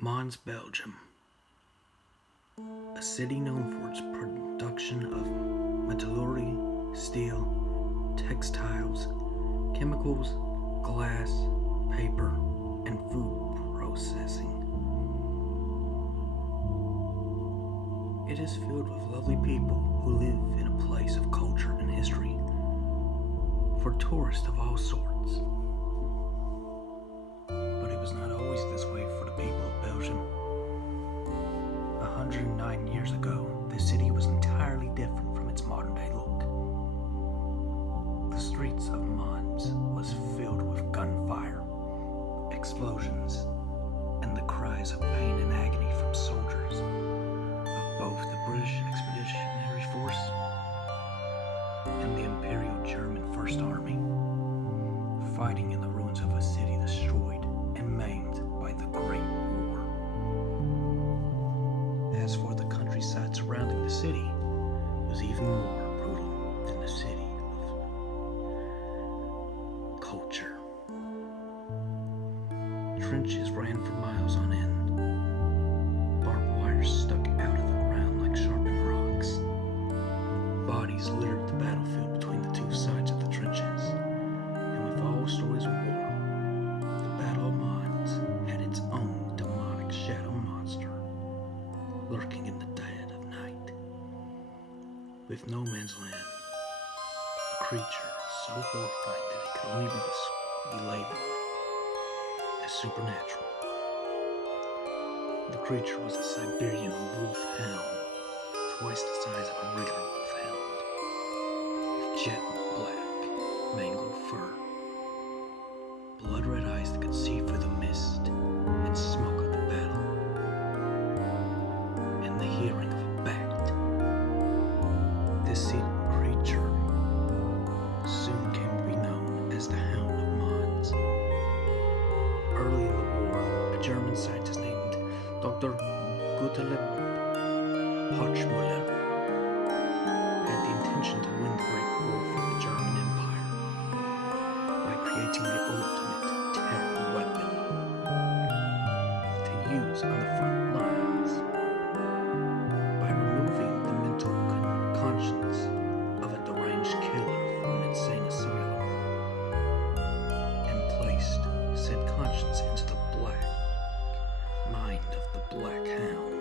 Mons, Belgium, a city known for its production of metallurgy, steel, textiles, chemicals, glass, paper, and food processing. It is filled with lovely people who live in a place of culture and history for tourists of all sorts. But it was not always this way for the people of Belgium. 109 years ago, the city was entirely different from its modern-day look. The streets of Mons was filled with gunfire, explosions, and the cries of pain and agony from soldiers of both the British Expeditionary Force and the Imperial German First Army, fighting in the ruins of a city destroyed and maimed by the Great War. As for the countryside surrounding the city, it was even more brutal than the city of culture. Trenches ran for miles on end, barbed wire stuck out of the ground like sharpened rocks. Bodies littered the battlefield between the two sides of the trenches, and with all stories of war, the Battle of Mons had its own demonic shadow monster lurking in the dead of night. With no man's land, a creature so horrifying that it could only be labeled as supernatural. The creature was a Siberian wolf hound, twice the size of a regular wolfhound, with jet black, mangled fur, blood-red eyes that could see through the mist and smoke of the battle, and the hearing of a bat. This creature soon came to be known as the Hound of Mons. Early in the war, a German scientist named Dr. Gottlieb Hochmuller had the intention to win the Great War for the German Empire by creating the ultimate terror weapon to use on the front lines by removing the mental conscience of a deranged killer from an insane asylum and placed said conscience into the black mind of the Black Hound.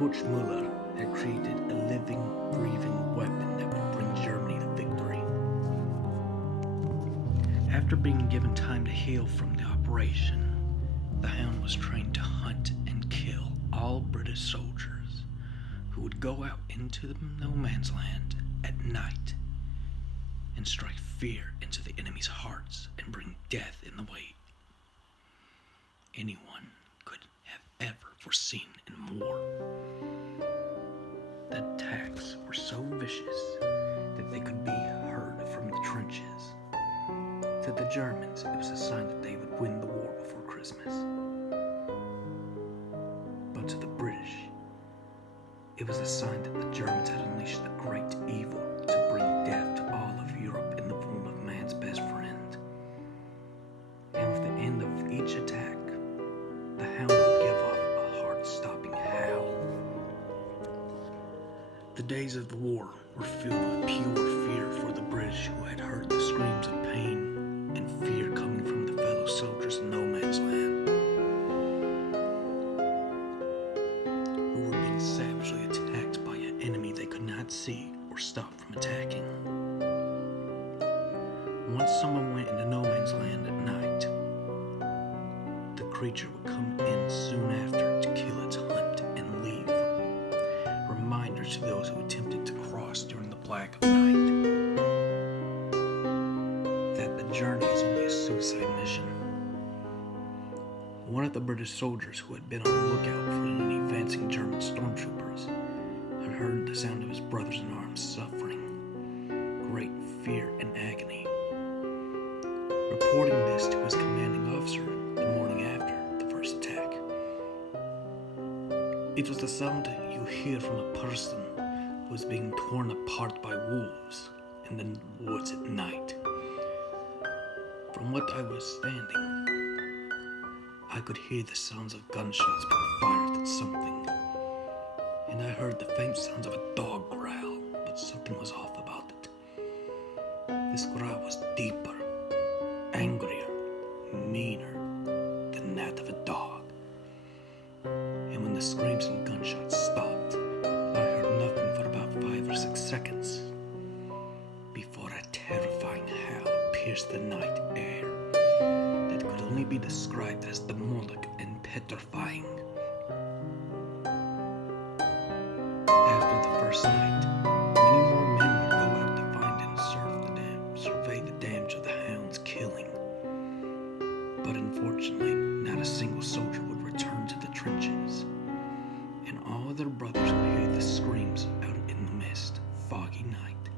Hochmuller had created a living, breathing weapon that would bring Germany to victory. After being given time to heal from the operation, the Hound was trained to hunt and kill all British soldiers who would go out into the no man's land at night and strike fear into the enemy's hearts and bring death in the wake anyone could have ever foreseen in war. The attacks were so vicious that they could be heard from the trenches. To the Germans, it was a sign that they would win the war before Christmas. But to the British, it was a sign that the Germans had unleashed the great evil to bring death to all of Europe in the form of man's best friend. And with the end of each attack, the Hound would give off a heart-stopping howl. The days of the war were filled with pure fear for the British, who had heard the screams of pain and fear coming from the fellow soldiers in no man's land, who were being savagely attacked by an enemy they could not see or stop from attacking. Once someone went into no man's land at night, the creature would come in soon after to kill its hunt and leave reminders to those who attempted to cross during the black of night that the journey is only a suicide mission. One of the British soldiers who had been on the lookout for any advancing German stormtroopers had heard the sound of his brothers in arms suffering great fear and agony. Reporting this to his commanding officer the morning after the first attack. It was the sound you hear from a person who is being torn apart by wolves in the woods at night. From what I was standing, I could hear the sounds of gunshots being fired at something, and I heard the faint sounds of a dog growl, but something was off about it. This growl was deeper, angrier, meaner than that of a dog. And when the screams and gunshots stopped, I heard nothing for about 5 or 6 seconds before a terrifying howl pierced the night air that could only be described as demonic and petrifying. After the first night, many more men would go out to find and survey the damage of the hound's killing. But unfortunately, not a single soldier would return to the trenches, and all of their brothers could hear the screams out in the mist, foggy night,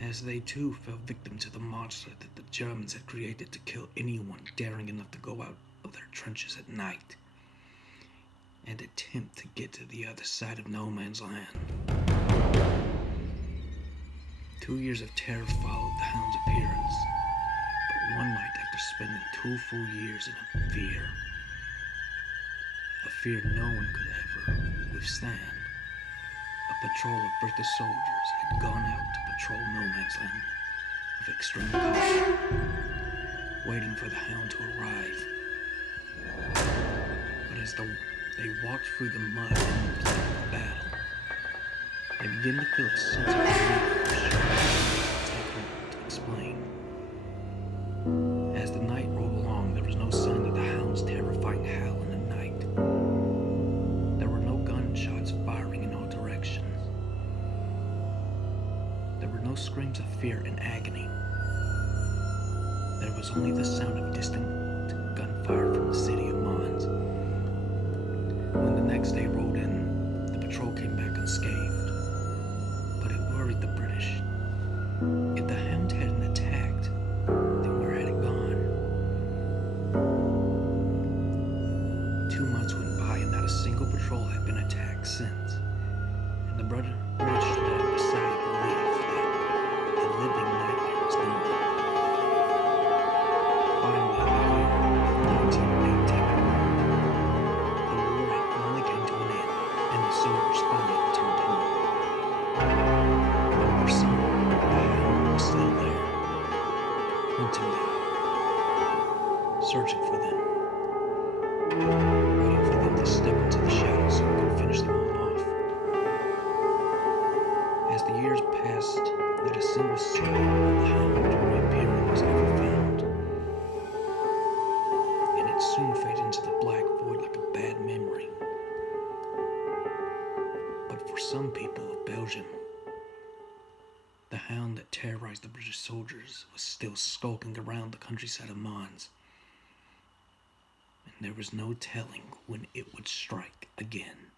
as they too fell victim to the monster that the Germans had created to kill anyone daring enough to go out of their trenches at night and attempt to get to the other side of no man's land. 2 years of terror followed the hound's appearance, but one night after spending 2 full years in a fear no one could ever withstand, a patrol of British soldiers had gone out to patrol no man's land with extreme caution, waiting for the hound to arrive. But as they walked through the mud and the battle, they began to feel a sense of relief which they couldn't explain. As the night rolled along, there was no sign of the hound's terrifying howl in the night. There were no gunshots firing in all directions. There were no screams of fear and agony. There was only the sound of distant gunfire from the city of Mons. When the next day rolled in, the patrol came back unscathed, but it worried the British. If the hound hadn't attacked, then where had it gone? 2 months went by and not a single patrol had been attacked since, and the British let out a sigh of relief that the living nightmare was gone. Finally, in the year 1918, the war had finally came to an end, and the soldiers finally returned home. But for some, the hound was still there, hunting them, searching for them, waiting for them to step into the shadows so we could finish them all off. As the years passed, not a single sign of the hound reappearing was ever found, and it soon faded into the black void like a bad memory. But for some people of Belgium, the hound that terrorized the British soldiers was still skulking around the countryside of Mons, and there was no telling when it would strike again.